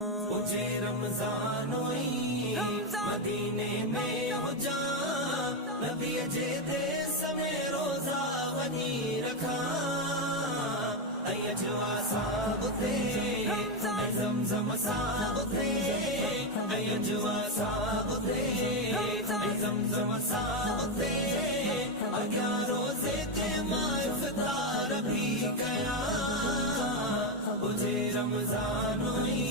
मुझे रमजान हुई मदीने में हो जा नबी अजे दे समय रोजा वनी रखा अयजवा साबुते जमजम साबुते अयजवा साबुते जमजम साबुते अग्या रोजे के माइफ्तार भी गया मुझे रमजान हुई